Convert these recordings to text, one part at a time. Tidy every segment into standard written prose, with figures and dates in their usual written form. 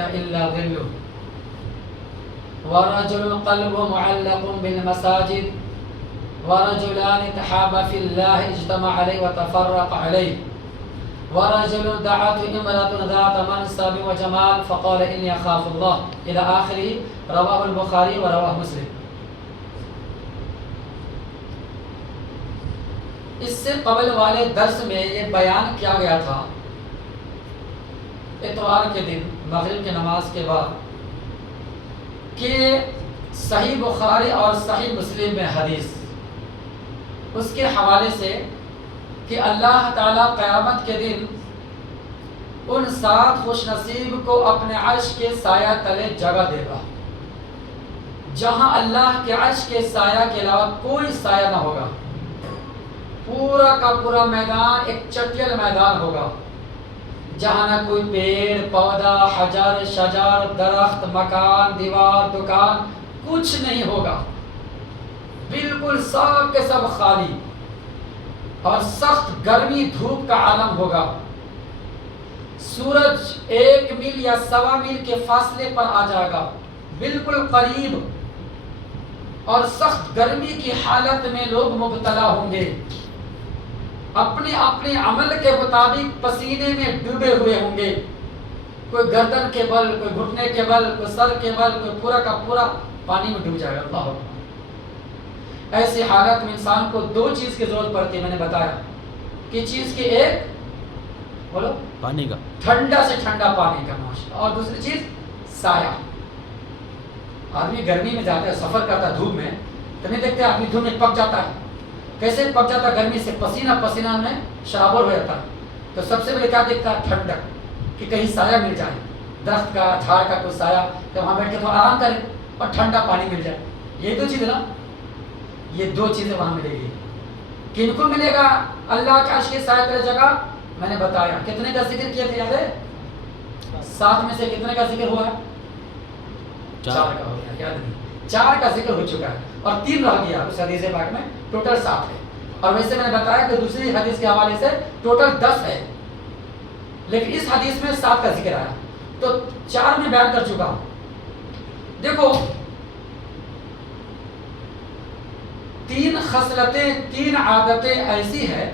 ظل إلا ظله ورجل قلبه معلق بالمساجد ورجلان تحابا في الله اجتمع عليه وتفرق عليه ورجل دعته امرأة ذات منصب وجمال فقال إني أخاف الله إلى آخره رواه البخاری ورواه مسلم. اس سے قبل والے درس میں یہ بیان کیا گیا تھا اتوار کے دن مغرب کی نماز کے بعد کہ صحیح بخاری اور صحیح مسلم میں حدیث اس کے حوالے سے کہ اللہ تعالیٰ قیامت کے دن ان 7 خوش نصیب کو اپنے عرش کے سایہ تلے جگہ دے گا جہاں اللہ کے عرش کے سایہ کے علاوہ کوئی سایہ نہ ہوگا. پورا کا پورا میدان ایک چٹیل میدان ہوگا جہاں نہ کوئی پیڑ پودا حجر شجر درخت مکان دیوار دکان کچھ نہیں ہوگا. بالکل سب کے سب خالی اور سخت گرمی دھوپ کا عالم ہوگا. سورج 1 میل یا 1.25 میل کے فاصلے پر آ جائے گا بالکل قریب اور سخت گرمی کی حالت میں لوگ مبتلا ہوں گے. اپنے اپنے عمل کے مطابق پسینے میں ڈوبے ہوئے ہوں گے. کوئی گردن کے بل کوئی گھٹنے کے بل کوئی سر کے بل کوئی پورا کا پورا پانی میں ڈوب جائے گا. اللہ اکبر. ایسی حالت میں انسان کو 2 چیز کی ضرورت پڑتی ہے. میں نے بتایا کہ چیز کی ایک بولو پانی کا ٹھنڈا سے ٹھنڈا پانی کا نوش اور دوسری چیز سایہ. آدمی گرمی میں جاتا ہے سفر کرتا ہے دھوپ میں تو نہیں دیکھتے آدمی دھوپ میں پک جاتا ہے. کیسے پک جاتا ہے گرمی سے پسینہ پسینہ میں شرابور ہو جاتا ہے. تو سب سے پہلے کیا دیکھتا ہے ٹھنڈک کہ کہیں سایہ مل جائے درخت کا جھاڑ کا کوئی سایہ تو وہاں بیٹھ کے تھوڑا آرام کرے اور ٹھنڈا پانی مل جائے. یہ 2 چیزیں نا یہ 2 چیزیں وہاں ملے گی. کن کو ملے گا اللہ کے عرش کے سایہ تلے جگہ؟ میں نے بتایا کتنے کا ذکر کیا تھا یاد ہے 7 میں سے کتنے کا ذکر ہوا ہے 4 کا ہو گیا یاد نہیں 4 کا ذکر ہو چکا ہے اور 3 رہ گیا اس حدیث پاک میں ٹوٹل 7 ہے. اور ویسے میں نے بتایا کہ دوسری حدیث کے حوالے سے ٹوٹل 10 ہے لیکن اس حدیث میں 7 کا ذکر آیا تو 4 میں بیان کر چکا ہوں. دیکھو 3 خصلتیں 3 عادتیں ایسی ہے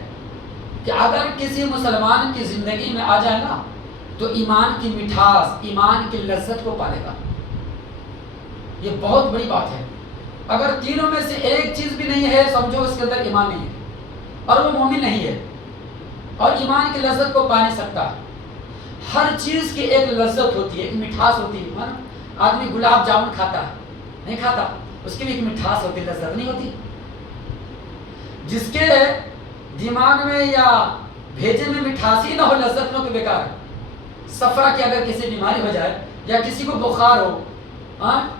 کہ اگر کسی مسلمان کی زندگی میں آ جائے نا تو ایمان کی مٹھاس ایمان کی لذت کو پالے گا. یہ بہت بڑی بات ہے. اگر تینوں میں سے ایک چیز بھی نہیں ہے سمجھو اس کے اندر ایمان نہیں ہے اور وہ مومن نہیں ہے اور ایمان کی لذت کو پا نہیں سکتا. ہر چیز کی ایک لذت ہوتی ہے ایک مٹھاس ہوتی ہے. آدمی گلاب جامن کھاتا ہے نہیں کھاتا اس کی بھی ایک مٹھاس ہوتی ہے لذت نہیں ہوتی. جس کے دماغ میں یا بھیجے میں مٹھاسی نہ ہو لذت نہ تو بیکار ہے. صفرا کی اگر کسی بیماری ہو جائے یا کسی کو بخار ہو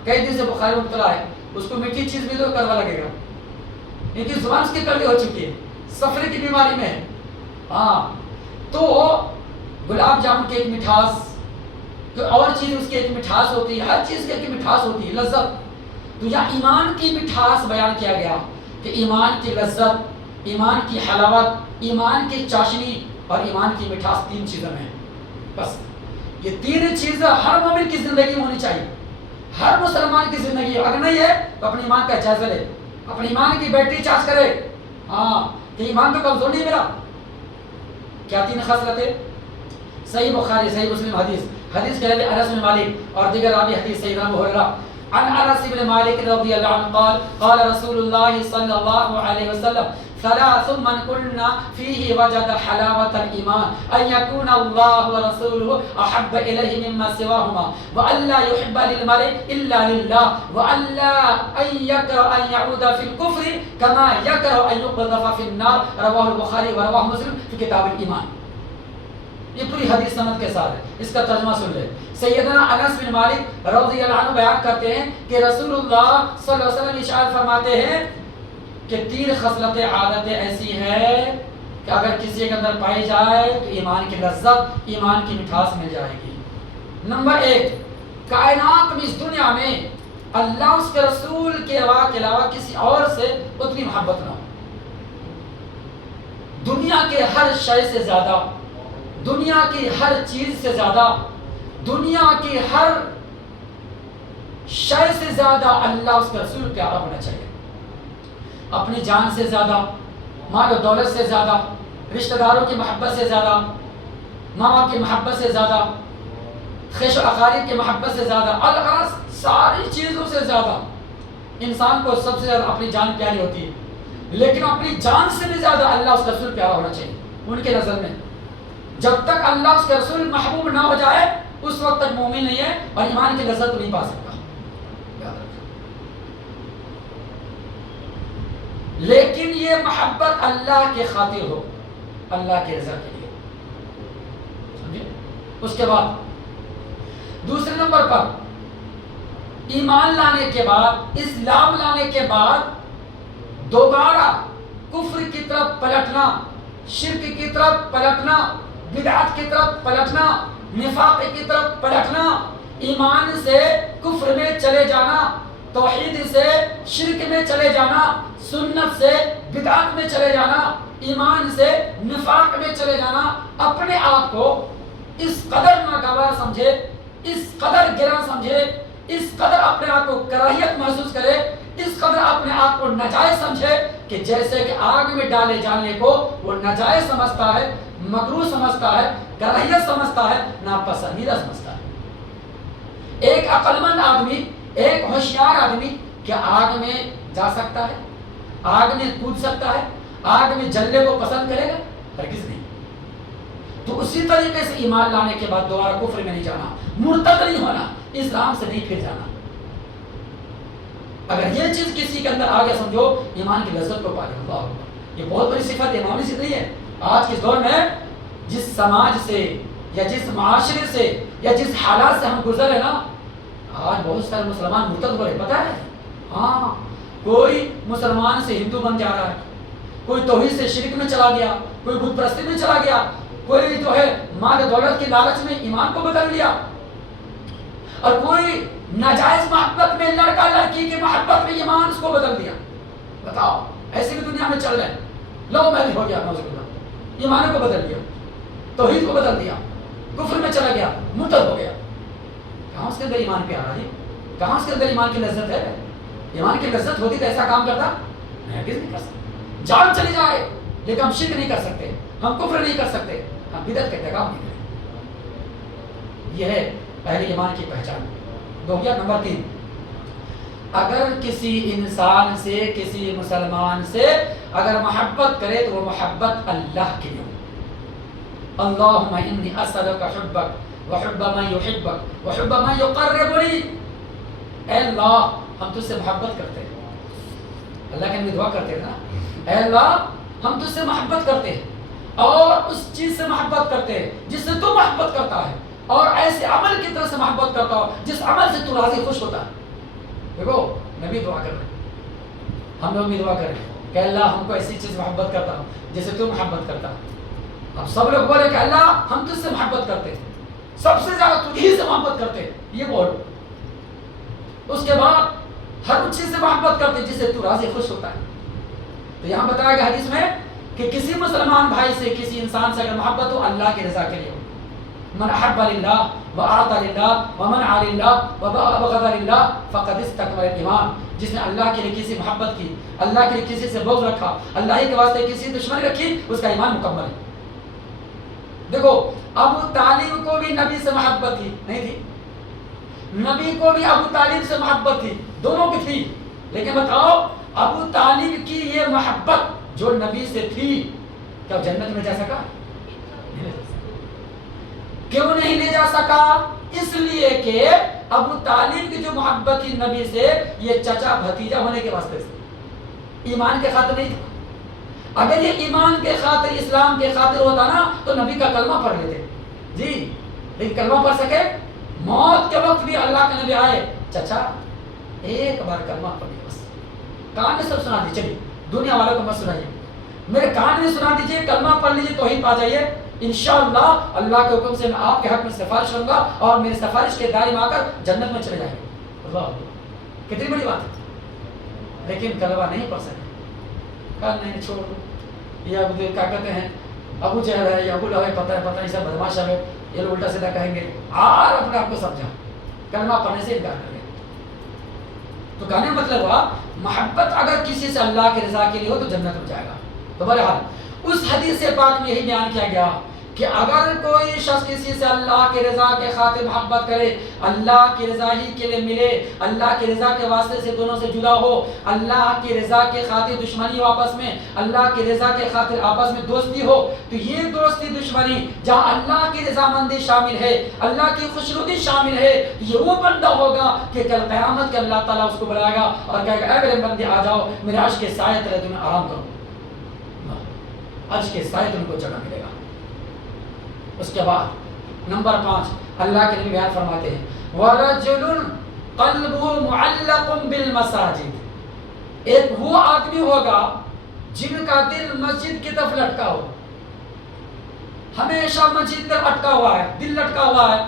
کئی دن سے بخار مبتلا ہے اس کو میٹھی چیز بھی تو کروا لگے گا کیونکہ زبان اس کی کڑوی ہو چکی ہے صفرے کی بیماری میں ہے. تو گلاب جامن کی ایک مٹھاس تو اور چیز اس کی ایک مٹھاس ہوتی ہے ہر چیز کی ایک مٹھاس ہوتی ہے لذت. تو یہاں ایمان کی مٹھاس بیان کیا گیا کہ ایمان کی لذت ایمان کی حلاوت ایمان کی چاشنی اور ایمان کی مٹھاس 3 چیزوں میں بس. یہ 3 چیزیں ہر مومن کی زندگی میں ہونی چاہیے ہر مسلمان کی زندگی. اگر نہیں ہے تو اپنے ایمان کا جائزہ لے اپنے ایمان کی بیٹری چارج کرے کہ ایمان تو کمزور نہیں میرا. کیا 3 خصلتیں؟ صحیح بخاری صحیح مسلم حدیث کے لیے انس بن مالک اور دیگر راوی حدیث سیدنا ابو ہریرہ عن انس بن مالک رضی اللہ عنہ قال قال رسول اللہ صلی اللہ علیہ وسلم 3 من كنا فيه وجد حلاوة الإيمان أن يكون الله ورسوله أحب إليه مما سواهما وأن لا يحب للمرء إلا لله وأن لا يكره أن يعود في الكفر كما يكره أن يقذف في النار رواه البخاري ورواه مسلم في كتاب الإيمان. یہ پوری حدیث سند کے ساتھ ہے اس کا ترجمہ سن لے. سیدنا انس بن مالک رضی اللہ عنہ بیان کرتے ہیں کہ رسول اللہ صلی اللہ علیہ وسلم ارشاد فرماتے ہیں کہ 3 خصلتیں عادتیں ایسی ہیں کہ اگر کسی کے اندر پائی جائے تو ایمان کی لذت ایمان کی مٹھاس مل جائے گی. نمبر 1 کائنات میں اس دنیا میں اللہ اس کے رسول کے علاوہ کسی اور سے اتنی محبت نہ ہو. دنیا کے ہر شے سے زیادہ دنیا کی ہر چیز سے زیادہ دنیا کی ہر شے سے زیادہ اللہ اس کا رسول پیارا ہونا چاہیے. اپنی جان سے زیادہ، مال و دولت سے زیادہ، رشتہ داروں کی محبت سے زیادہ، ماں باپ کی محبت سے زیادہ، خیش و اقارب کی محبت سے زیادہ، الغرض ساری چیزوں سے زیادہ انسان کو سب سے زیادہ اپنی جان پیاری ہوتی ہے. لیکن اپنی جان سے بھی زیادہ اللہ اس کا رسول پیارا ہونا چاہیے ان کے نظر میں. جب تک اللہ اس کا رسول محبوب نہ ہو جائے اس وقت تک مومن نہیں ہے اور ایمان کی لذت نہیں پا سکتا. لیکن یہ محبت اللہ کے خاطر ہو، اللہ کی رضا کے لیے. سمجھے؟ اس کے بعد دوسرے نمبر پر ایمان لانے کے بعد، اسلام لانے کے بعد دوبارہ کفر کی طرف پلٹنا، شرک کی طرف پلٹنا، بدعت کی طرف پلٹنا، نفاق کی طرف پلٹنا، ایمان سے کفر میں چلے جانا، توحید سے شرک میں چلے جانا، سنت سے بدعت میں چلے جانا، ایمان سے نفاق میں چلے جانا، اپنے آپ کو اس قدر ناگوار سمجھے، اس قدر گرا سمجھے، اس قدر اپنے آپ کو کراہیت محسوس کرے، اس قدر اپنے آپ کو ناجائز سمجھے کہ جیسے کہ آگ میں ڈالے جانے کو وہ ناجائز سمجھتا ہے، مکروہ سمجھتا ہے، کراہیت سمجھتا ہے، ناپسندیدہ سمجھتا ہے. ایک عقل مند آدمی، ایک ہوشیار آدمی کیا آگ میں جا سکتا ہے؟ آگ میں کود سکتا ہے؟ آگ میں جلنے کو پسند کرے گا؟ ہرگز نہیں. تو اسی طریقے سے ایمان لانے کے بعد دوبارہ کفر میں نہیں جانا، مرتد نہیں ہونا، اسلام سے نہیں پھر جانا. اگر یہ چیز کسی کے اندر آ گیا سمجھو ایمان کی لذت کو پا لیا. اللہ اکبر. یہ بہت بڑی صفت ہے، معمولی صفت نہیں ہے. آج کے دور میں جس سماج سے یا جس معاشرے سے یا جس حالات سے ہم گزر رہے نا، آج بہت سارے مسلمان مرتد ہو رہے. پتہ ہے؟ ہاں، کوئی مسلمان سے ہندو بن جا رہا ہے، کوئی توحید سے شرک میں چلا گیا، کوئی بت پرستی میں چلا گیا، کوئی جو ہے مال دولت کی لالچ میں ایمان کو بدل لیا، اور کوئی ناجائز محبت میں، لڑکا لڑکی کی محبت میں ایمان اس کو بدل دیا. بتاؤ، ایسے بھی دنیا میں چل رہے ہیں. لو میرج ہو گیا، نوز باللہ، ایمان کو بدل دیا، توحید کو بدل دیا، کفر میں چلا گیا، مرتد ہو گیا. کہاں اس کے اندر ایمان پیارا ہے؟ کہاں اس کے اندر ایمان کی لذت ہے؟ ایمان کی لذت ہوتی تو ایسا کام کرتا ہرگز نہیں کر سکتا. جان چلی جائے لیکن ہم شرک نہیں کر سکتے، ہم کفر نہیں کر سکتے، ہم بدعت کا ارتکاب نہیں کریں. یہ ہے پہلے ایمان کی پہچان. دو گیا. نمبر 3، اگر کسی انسان سے، کسی مسلمان سے اگر محبت کرے تو وہ محبت اللہ کے لیے. اللہم انی اسألک حبک وحب من یحبک وحب من یقربنی. اے اللہ، ہم تجھ سے محبت کرتے ہیں. اللہ کے نبی دعا کرتے ہیں نا، اے اللہ ہم تجھ سے محبت کرتے ہیں اور اس چیز سے محبت کرتے ہیں جس سے تو محبت کرتا ہے، اور ایسے عمل کی طرف سے محبت کرتا ہو جس عمل سے تو راضی خوش ہوتا ہے. دیکھو نبی دعا کر رہے ہیں، ہم لوگ بھی دعا کر رہے ہیں کہ اللہ ہم کو ایسی چیز محبت کرتا ہوں جیسے تو محبت کرتا ہے. اب سب لوگ بولے کہ اللہ ہم تجھ سے محبت کرتے ہیں، سب سے زیادہ تجھ سے محبت کرتے ہیں، یہ بول. اس کے بعد ہر اس چیز سے محبت کرتے جس سے تو راضی خوش ہوتا ہے. تو یہاں بتایا گیا حدیث میں کہ کسی مسلمان بھائی سے، کسی انسان سے اگر محبت ہو اللہ کی رضا کے لیے ہو. من احب للہ واعطى للہ ومنع للہ وبغض للہ فقد استكمل الایمان. جس نے اللہ کے لیے کسی محبت کی، اللہ کے لیے کسی سے بغض رکھا، اللہ ہی کے واسطے کسی دشمنی رکھی، اس کا ایمان مکمل ہے. دیکھو ابو طالب کو بھی نبی سے محبت تھی نہیں تھی؟ نبی کو بھی ابو طالب سے محبت تھی، دونوں کی تھی. لیکن بتاؤ ابو طالب کی یہ محبت جو نبی سے تھی کیا جنت میں جا سکا؟ کیوں نہیں لے جا سکا؟ اس لیے کہ ابو طالب کی جو محبت تھی نبی سے، یہ چچا بھتیجا ہونے کے واسطے سے، ایمان کے خاطر نہیں تھا. اگر یہ ایمان کے خاطر، اسلام کے خاطر ہوتا نا تو نبی کا کلمہ پڑھ لیتے جی. لیکن کلمہ پڑھ سکے؟ موت کے وقت بھی اللہ کے نبی آئے، چچا ایک بار کلمہ پڑھیے بس. کان میں سب سنا دیجیے، دنیا والوں کو مت سنائیے، میرے کان میں سنا دیجیے، کلمہ پڑھ لیجیے، توحید پا جائیے. انشاءاللہ اللہ کے حکم سے میں آپ کے حق میں سفارش کروں گا اور میری سفارش کے دائرے میں آ کر جنت میں چلے جائیں گے. اللہ کتنی بڑی بات ہے. لیکن کلمہ نہیں پڑھ سکے، کہا نہیں چھوڑ دو. یہ ابو کیا کہتے ہیں، ابو جہل ہے یا ابو لہب ہے، پتہ ہے سب بدماش ہے، یہ لوگ الٹا سیدھا کہیں گے اور اپنے آپ کو سمجھا، کلمہ پڑھنے سے انکار کر گئے۔ تو کہنے کا مطلب ہوا محبت اگر کسی سے اللہ کی رضا کے لیے ہو تو جنت میں جائے گا۔ تو بہرحال اس حدیث پاک میں یہی بیان کیا گیا کہ اگر کوئی شخص کسی سے اللہ کی رضا کے خاطر محبت کرے، اللہ کی رضا ہی کے لیے ملے، اللہ کی رضا کے واسطے سے دونوں سے جدا ہو، اللہ کی رضا کے خاطر دشمنی ہو آپس میں، اللہ کی رضا کے خاطر آپس میں دوستی ہو، تو یہ دوستی دشمنی جہاں اللہ کی رضامندی شامل ہے، اللہ کی خوشنودی شامل ہے، یہ وہ بندہ ہوگا کہ کل قیامت کے اللہ تعالیٰ اس کو بلائے گا اور کہے گا اے میرے بندے آ جاؤ، میرے عرش کے سائے تلے تمہیں آرام کرو، عرش کے سائے تم کو جگہ ملے گا۔ اس کے بعد نمبر 5 اللہ کے نبی بیان فرماتے ہیں وَرَجُلٌ قَلْبُهُ مُعَلَّقٌ بِالْمَسَاجِدِ، ایک وہ آدمی ہوگا جن کا دل مسجد کی طرف لٹکا ہو، ہمیشہ مسجد پر اٹکا ہوا ہے، دل لٹکا ہوا ہے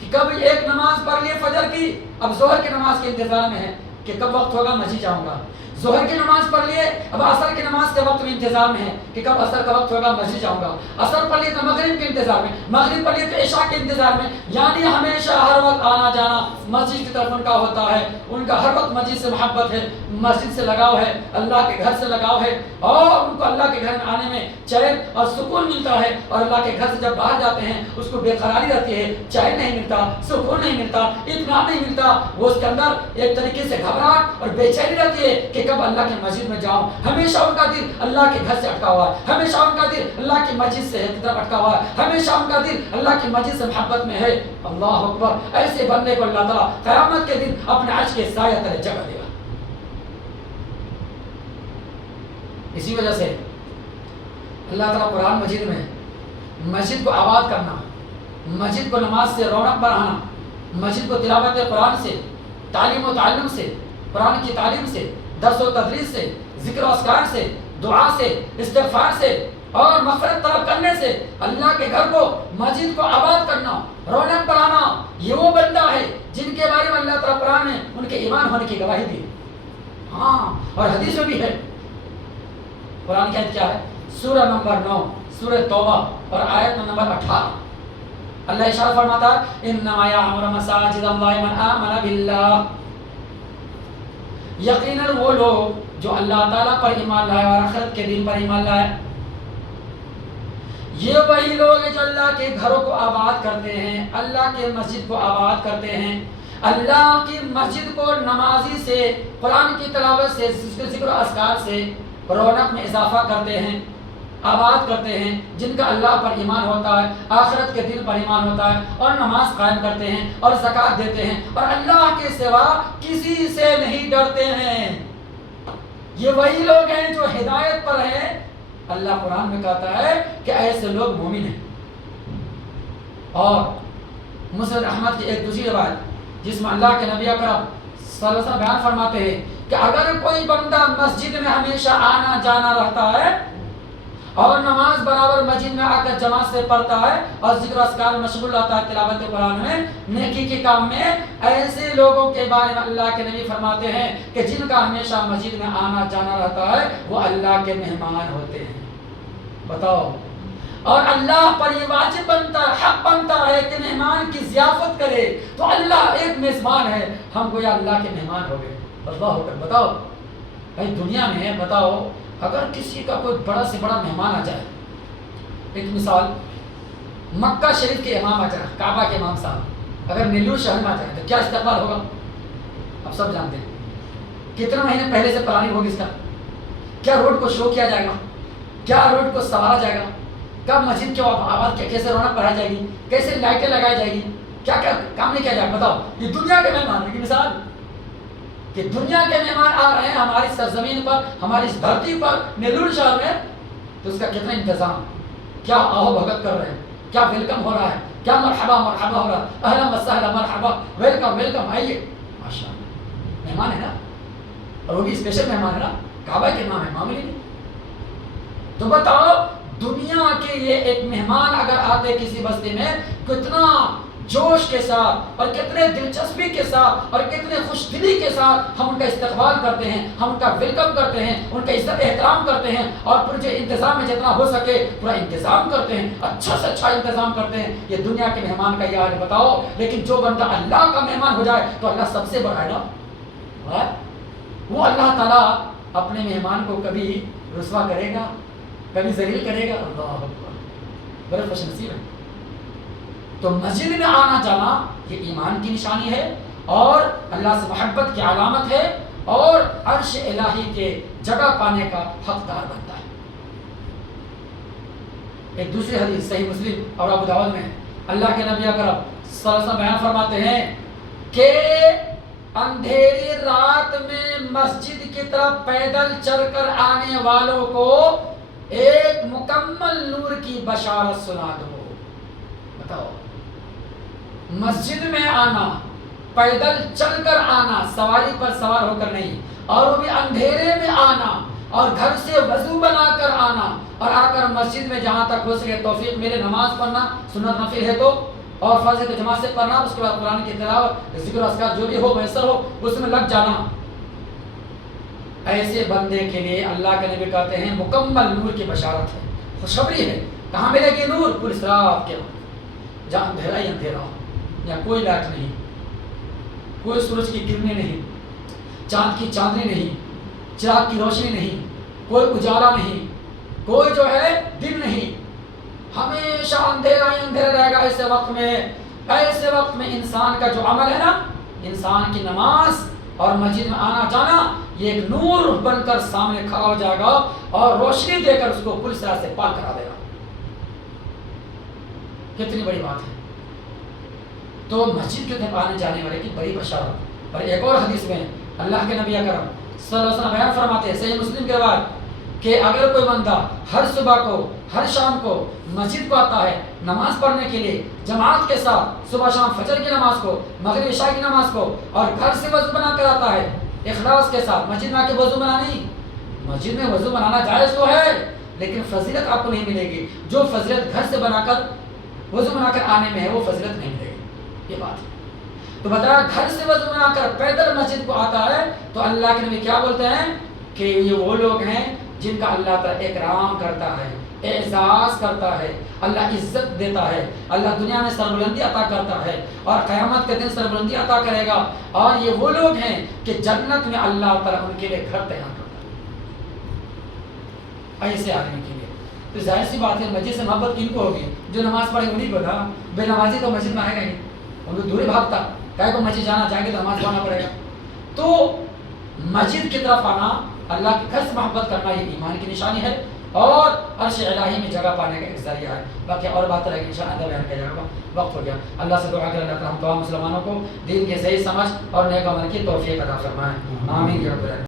کہ کب ایک نماز پڑھ لیے فجر کی، اب ظہر کی نماز کے انتظار میں ہے کہ کب وقت ہوگا مسجد جاؤں گا، ظہر کی نماز پڑھ لیے اب عصر کی نماز کے وقت میں انتظار میں ہے کہ کب عصر کا وقت ہوگا مسجد جاؤں گا، عصر پڑھ لیے تو مغرب کے انتظار میں، مغرب پڑھ لیے تو عشاء کے انتظار میں، یعنی ہمیشہ ہر وقت آنا جانا مسجد کی طرف ان کا ہوتا ہے، ان کا ہر وقت مسجد سے محبت ہے، مسجد سے لگاؤ ہے، اللہ کے گھر سے لگاؤ ہے، اور ان کو اللہ کے گھر میں آنے میں چین اور سکون ملتا ہے، اور اللہ کے گھر سے جب باہر جاتے ہیں اس کو بے قراری رہتی ہے، چین نہیں ملتا، سکون نہیں ملتا، اطمینان نہیں ملتا، وہ اس کے اندر ایک طریقے سے گھبراہٹ اور بے چینی رہتی ہے کہ کب اللہ کی مسجد میں جاؤں، ہمیشہ ان کا دل اللہ کے گھر سے اٹکا ہوا ہے، ہمیشہ ان کا دل اللہ کی مسجد سے طرف اٹکا ہوا ہے، ہمیشہ ان کا دل اللہ کی مسجد سے محبت میں ہے۔ اللہ اکبر، ایسے بندے کو اللہ تعالیٰ قیامت کے دن اپنے عرش کے سایہ تلے جگہ دے گا۔ اسی وجہ سے اللہ تعالیٰ قرآن مجید میں مسجد کو آباد کرنا، مسجد کو نماز سے رونق بڑھانا، مسجد کو تلاوت قرآن سے، تعلیم و تعلم سے، قرآن کی تعلیم سے، درس و تدریس سے، ذکر و اذکار سے، دعا سے، استغفار سے اور مغفرت طلب کرنے سے اللہ کے گھر کو، مسجد کو آباد کرنا، رونق بڑھانا، یہ وہ بندہ ہے جن کے بارے میں اللہ تعالیٰ قرآن میں ان کے ایمان ہونے کی گواہی دی۔ ہاں، اور حدیث میں بھی ہے، قرآن کی آیت کیا ہے؟ سورہ نمبر 9 سورہ توبہ اور آیت نمبر 18، اللہ ارشاد فرماتا ہے انما یعمر مساجد اللہ من آمن باللہ، یقیناً وہ لوگ جو اللہ تعالیٰ پر ایمان لائے اور آخرت کے دن پر ایمان لائے، یہ وہی لوگ ہیں جو اللہ کے گھروں کو آباد کرتے ہیں، اللہ کے مسجد کو آباد کرتے ہیں، اللہ کی مسجد کو نمازی سے، قرآن کی تلاوت سے، ذکر و اذکار سے رونق میں اضافہ کرتے ہیں، آباد کرتے ہیں، جن کا اللہ پر ایمان ہوتا ہے، آخرت کے دن پر ایمان ہوتا ہے، اور نماز قائم کرتے ہیں اور زکوٰۃ دیتے ہیں اور اللہ کے سوا کسی سے نہیں ڈرتے ہیں، یہ وہی لوگ ہیں جو ہدایت پر ہیں۔ اللہ قرآن میں کہتا ہے کہ ایسے لوگ مومن ہیں۔ اور مسند احمد کی ایک دوسری روایت جس میں اللہ کے نبی اکرم صلی اللہ علیہ وسلم بیان فرماتے ہیں کہ اگر کوئی بندہ مسجد میں ہمیشہ آنا جانا رہتا ہے اور نماز برابر مسجد میں آ کر جماعت سے پڑھتا ہے اور ذکر و اذکار میں مشغول رہتا ہے، تلاوت قرآن میں، نیکی کے کام میں، ایسے لوگوں کے بارے میں اللہ کے نبی فرماتے ہیں کہ جن کا ہمیشہ مسجد میں آنا جانا رہتا ہے وہ اللہ کے مہمان ہوتے ہیں۔ بتاؤ، اور اللہ پر یہ واجب بنتا ہے، حق بنتا ہے کہ مہمان کی ضیافت کرے، تو اللہ ایک میزبان ہے، ہم گویا اللہ کے مہمان ہو گئے۔ اللہ ہو کر بتاؤ بھائی، دنیا میں بتاؤ اگر کسی کا کوئی بڑا سے بڑا مہمان آ جائے، ایک مثال مکہ شریف کے امام آ جائے، کعبہ کے امام صاحب اگر نیلور شہر میں آ جائے تو کیا استقبال ہوگا؟ آپ سب جانتے ہیں کتنے مہینے پہلے سے پلاننگ ہوگی اس کا، کیا روڈ کو شو کیا جائے گا، کیا روڈ کو سنوارا جائے گا، کب مسجد کے آباد کیسے رونق بڑھائی جائے گی، کیسے لائٹیں لگائی جائے گی، کیا کیا کام نہیں کیا جائے گا۔ بتاؤ، یہ دنیا کے مہمان کی مثال کہ دنیا کے مہمان آ رہے ہیں ہماری سرزمین پر، ہماری اس دھرتی پر، نیلور شہر میں، تو اس کا کتنا انتظام، کیا آہو بھگت کر رہے ہیں، کیا ویلکم ہو رہا ہے، کیا مرحبا مرحبا ہو رہا ہے، اہلا وسہلا مرحبا، ویلکم ویلکم، آئیے، ماشاء اللہ، مہمان ہے نا، اور وہ بھی اسپیشل مہمان ہے نا، کعبہ کے امام ہے، معمولی نہیں۔ تو بتاؤ، دنیا کے یہ ایک مہمان اگر آتے کسی بستی میں، کتنا جوش کے ساتھ اور کتنے دلچسپی کے ساتھ اور کتنے خوش دلی کے ساتھ ہم ان کا استقبال کرتے ہیں، ہم ان کا ویلکم کرتے ہیں، ان کا عزت احترام کرتے ہیں، اور پھر جو انتظام میں جتنا ہو سکے پورا انتظام کرتے ہیں، اچھا سے اچھا انتظام کرتے ہیں۔ یہ دنیا کے مہمان کا یہ حال بتاؤ، لیکن جو بندہ اللہ کا مہمان ہو جائے تو اللہ سب سے بڑا ہے نا۔ وہ اللہ تعالیٰ اپنے مہمان کو کبھی رسوا کرے گا، کبھی ذلیل کرے گا؟ اللہ اکبر، بڑے خوش نصیب ہے۔ تو مسجد میں آنا جانا یہ ایمان کی نشانی ہے اور اللہ سے محبت کی علامت ہے اور عرش الہی کے جگہ پانے کا حقدار بنتا ہے۔ ایک دوسری حدیث صحیح مسلم اور ابو داؤد میں اللہ کے نبی اکرم صلی اللہ علیہ وسلم بیان فرماتے ہیں کہ اندھیری رات میں مسجد کی طرف پیدل چل کر آنے والوں کو ایک مکمل نور کی بشارت سنا دو۔ بتاؤ، مسجد میں آنا، پیدل چل کر آنا، سواری پر سوار ہو کر نہیں، اور وہ بھی اندھیرے میں آنا، اور گھر سے وضو بنا کر آنا، اور آ کر مسجد میں جہاں تک ہو سکے توفیق ملے نماز پڑھنا، سنت نفل ہے تو، اور فرض ہے تو جماعت سے پڑھنا، اس کے بعد قرآن کی تلاوت، ذکر و اذکار جو بھی ہو میسر ہو اس میں لگ جانا۔ ایسے بندے کے لیے اللہ کے نبی کہتے ہیں مکمل نور کی بشارت ہے، خوشخبری ہے۔ کہاں ملے گی نور؟ پوری رات کے وقت جہاں اندھیرا ہی اندھیرا ہو، یا کوئی لائٹ نہیں، کوئی سورج کی کرنیں نہیں، چاند کی چاندنی نہیں، چراغ کی روشنی نہیں، کوئی اجالا نہیں، کوئی جو ہے دن نہیں، ہمیشہ اندھیرا ہی اندھیرا رہے گا۔ ایسے وقت میں انسان کا جو عمل ہے نا، انسان کی نماز اور مسجد میں آنا جانا، یہ ایک نور بن کر سامنے کھڑا ہو جائے گا اور روشنی دے کر اس کو پوری طرح سے پاک کرا دے گا۔ کتنی بڑی بات ہے۔ تو مسجد کے طرف آنے جانے والے کی بڑی بشارت۔ اور ایک اور حدیث میں اللہ کے نبی اکرم صلی اللہ علیہ وسلم بیان فرماتے ہیں، صحیح مسلم کے روایت، کہ اگر کوئی بندہ ہر صبح کو ہر شام کو مسجد کو آتا ہے نماز پڑھنے کے لیے جماعت کے ساتھ، صبح شام فجر کی نماز کو، مغرب عشاء کی نماز کو، اور گھر سے وضو بنا کر آتا ہے اخلاص کے ساتھ، مسجد میں آ کے وضو بنا نہیں، مسجد میں وضو بنانا جائز تو ہے لیکن فضیلت آپ کو نہیں ملے گی جو فضیلت گھر سے بنا کر وضو بنا کر آنے میں ہے، وہ فضیلت نہیں ملے گی۔ یہ بات ہے۔ تو بتایا گھر سے وضو بنا کر پیدل مسجد کو آتا ہے تو اللہ کے نبی کیا بولتے ہیں کہ یہ وہ لوگ ہیں جن کا اللہ تعالیٰ اکرام کرتا ہے، اعزاز کرتا ہے، اللہ عزت دیتا ہے، اللہ دنیا میں سربلندی عطا کرتا ہے اور قیامت کے دن سربلندی عطا کرے گا، اور یہ وہ لوگ ہیں کہ جنت میں اللہ تعالیٰ ان کے لیے گھر تیار کرتا ہے ایسے آدمی کے لیے۔ تو ظاہر سی بات ہے مسجد سے محبت کن کو ہوگی؟ جو نماز پڑھے انہیں کو تھا، بے نمازی تو مسجد میں آئے گا نہیں، ان کو دور بھاگتا، کہے کو مسجد جانا چاہیں گے تو نماز پڑھنا پڑے گا۔ تو مسجد کی طرف آنا، اللہ کے گھر سے محبت کرنا، یہ ایمان کی نشانی ہے اور عرش الہی میں جگہ پانے کا ایک ذریعہ ہے۔ باقی اور بات رہے گی انشاءاللہ بیان کیا جائے گا، وقت ہو گیا۔ اللہ سے دعا کریں اللہ تعالیٰ ہم تمام مسلمانوں کو دین کے صحیح سمجھ اور نیک عمل کی توفیق عطا فرمائے، آمین یا رب العالمین۔